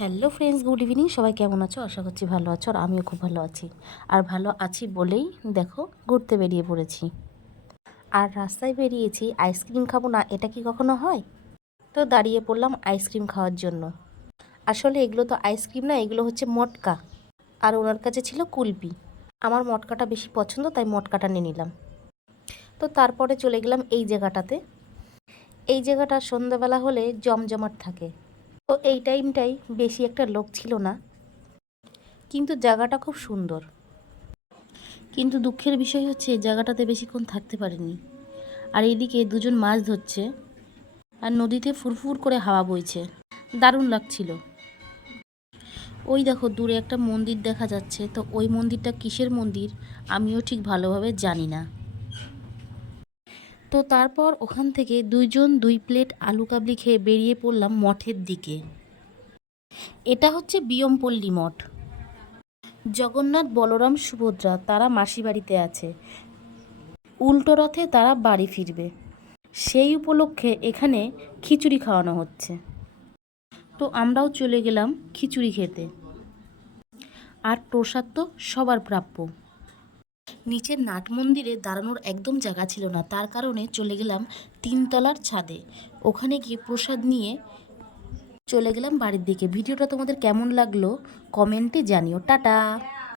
Hello friends good evening সবাই কেমন আছো? আশা করছি ভালো আছো, আর আমিও খুব ভালো আছি। আর ভালো আছি বলেই দেখো, ঘুরতে বেরিয়ে পড়েছি। আর রাস্তায় বেরিয়েছি আইসক্রিম খাব না, এটা কি কখনো হয়? তো দাঁড়িয়ে পড়লাম আইসক্রিম খাওয়ার জন্য। আসলে এগুলো তো আইসক্রিম না, এগুলো হচ্ছে মটকা। আর ওনার কাছে ছিল কুলপি। আমার মটকাটা বেশি পছন্দ, তাই মটকাটা নিয়ে নিলাম। তো তারপরে চলে গেলাম এই জায়গাটাতে। এই জায়গাটা সন্ধ্যাবেলা হলে জমজমাট থাকে। তো এই টাইমটাই বেশি একটা লোক ছিল না। কিন্তু জায়গাটা খুব সুন্দর। কিন্তু দুঃখের বিষয় হচ্ছে জায়গাটাতে বেশিক্ষণ থাকতে পারেনি। আর এইদিকে দুজন মাছ ধরছে আর নদীতে ফুরফুর করে হাওয়া বইছে। দারুণ লাগছিল। ওই দেখো, দূরে একটা মন্দির দেখা যাচ্ছে। তো ওই মন্দিরটা কিসের মন্দির? আমিও ঠিক ভালোভাবে জানি না। তো তারপর ওখান থেকে দুইজন দুই প্লেট আলু কাবলি খেয়ে বেরিয়ে পড়লাম মঠের দিকে। এটা হচ্ছে বিয়মপল্লী মঠ। জগন্নাথ, বলরাম, সুভদ্রা, তারা মাসি বাড়িতে আছে। উল্টো রথে তারা বাড়ি ফিরবে। সেই উপলক্ষে এখানে খিচুড়ি খাওয়ানো হচ্ছে। তো আমরাও চলে গেলাম খিচুড়ি খেতে। আর প্রসাদ তো সবার প্রাপ্য। নিচের নাট মন্দিরে দাঁড়ানোর একদম জায়গা ছিল না। তার কারণে চলে গেলাম তিনতলার ছাদে। ওখানে গিয়ে প্রসাদ নিয়ে চলে গেলাম বাড়ির দিকে। ভিডিওটা তোমাদের কেমন লাগল কমেন্টে জানিও। টাটা!